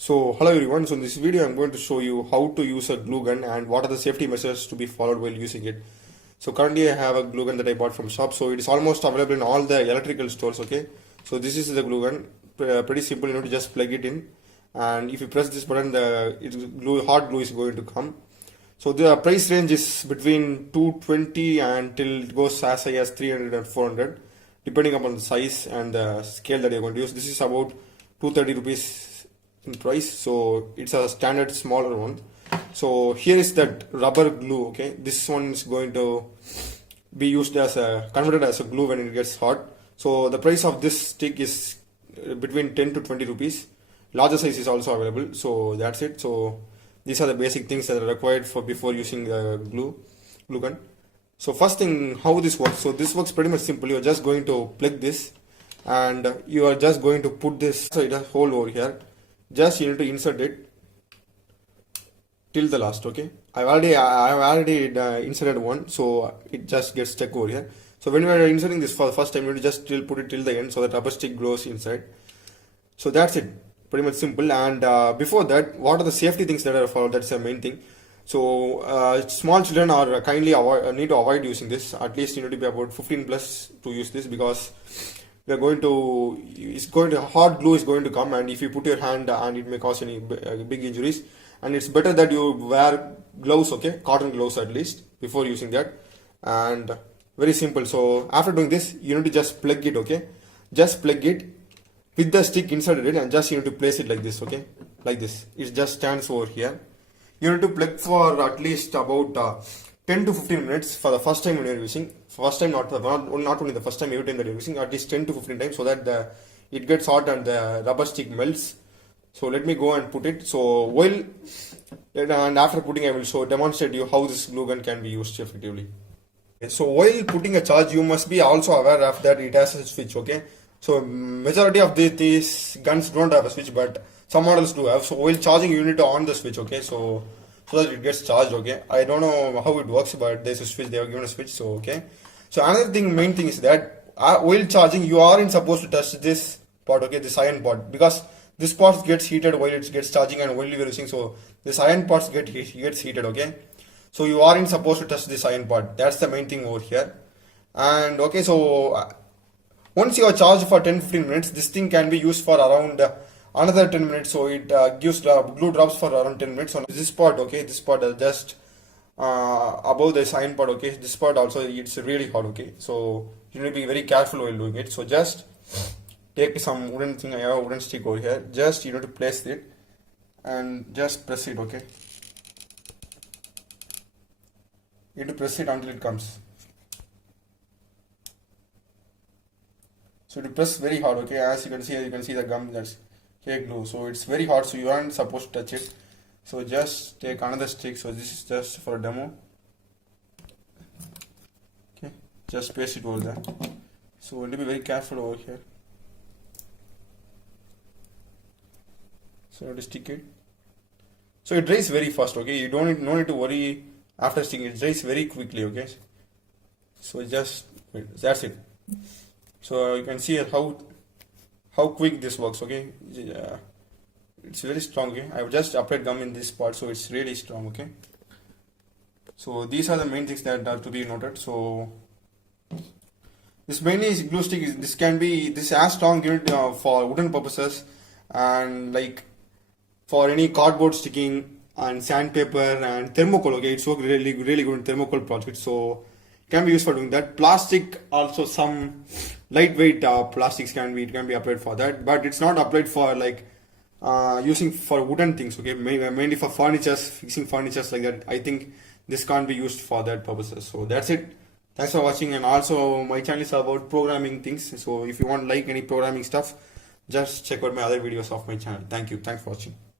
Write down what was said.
So hello everyone, so in this video I'm going to show you how to use a glue gun and what are the safety measures to be followed while using it. So currently I have a glue gun that I bought from shop, so it is almost available in all the electrical stores, okay. So this is the glue gun, pretty simple, you know, to just plug it in, and if you press this button hot glue is going to come. So the price range is between 220 until it goes as high as 300 and 400 depending upon the size and the scale that you're going to use. This is about 230 rupees in price, so it's a standard smaller one. So here is that rubber glue, okay. This one is going to be used as a converted as a glue when it gets hot. So the price of this stick is between 10 to 20 rupees. Larger size is also available, so that's it. So these are the basic things that are required for before using the glue gun. So first thing, how this works. So this works pretty much simple. You're just going to plug this and you are just going to put this, so it has a hole over here. Just you need to insert it till the last, okay. I've already inserted one, so it just gets stuck over here. So when you are inserting this for the first time, you need to just put it till the end so that rubber stick goes inside. So that's it, pretty much simple. And before that, what are the safety things that are followed? That's the main thing. So small children are kindly need to avoid using this. At least you need to be about 15 plus to use this, because hot glue is going to come, and if you put your hand and it may cause any big injuries. And it's better that you wear gloves, okay, cotton gloves at least before using that. And very simple. So after doing this, you need to just plug it, okay. Just plug it with the stick inside it, and just you need to place it like this, okay, like this. It just stands over here. You need to plug for at least about 10 to 15 minutes for the first time when you're using. First time, not only the first time, every time that you're using, at least 10 to 15 times, so that it gets hot and the rubber stick melts. So let me go and put it. So and after putting, I will demonstrate you how this glue gun can be used effectively. So while putting a charge, you must be also aware of that it has a switch, okay. So majority of these guns don't have a switch, but some models do have. So while charging, you need to on the switch, okay, so that it gets charged, okay. I don't know how it works, but there's a switch, they have given a switch, so okay. So another thing, main thing is that while charging, you aren't supposed to touch this part, okay, this iron part, because this part gets heated while it gets charging and while you're using. So this iron parts gets heated, okay. So you aren't supposed to touch this iron part. That's the main thing over here. And okay, so once you are charged for 10-15 minutes, this thing can be used for around another 10 minutes. So it gives glue drops for around 10 minutes on this part, okay. This part is just above the iron part, okay. This part also, it's really hot, okay. So you need to be very careful while doing it. So just take some wooden thing. I have a wooden stick over here. Just you need to place it and just press it, okay. You need to press it until it comes. So to press very hard, okay. As you can see the gum, that's cake glue. So it's very hot, so you aren't supposed to touch it. So just take another stick. So this is just for a demo, okay. Just paste it over there. So you need to be very careful over here. So to stick it. So it dries very fast, okay. You no need to worry after sticking. It dries very quickly, okay. So just wait, that's it. So you can see how quick this works, okay. It's very strong, okay. I've just applied gum in this part, so it's really strong, okay. So these are the main things that are to be noted. So this mainly glue stick this is as strong unit for wooden purposes, and like for any cardboard sticking and sandpaper and thermocol, okay. It's work really good in thermocol projects, so it can be used for doing that. Plastic also, some lightweight plastics can be applied for that, but it's not applied for like using for wooden things, okay. Mainly for furnitures, fixing furnitures like that. I think this can't be used for that purposes. So that's it. Thanks for watching. And also my channel is about programming things, so if you want like any programming stuff, just check out my other videos of my channel. Thank you. Thanks for watching.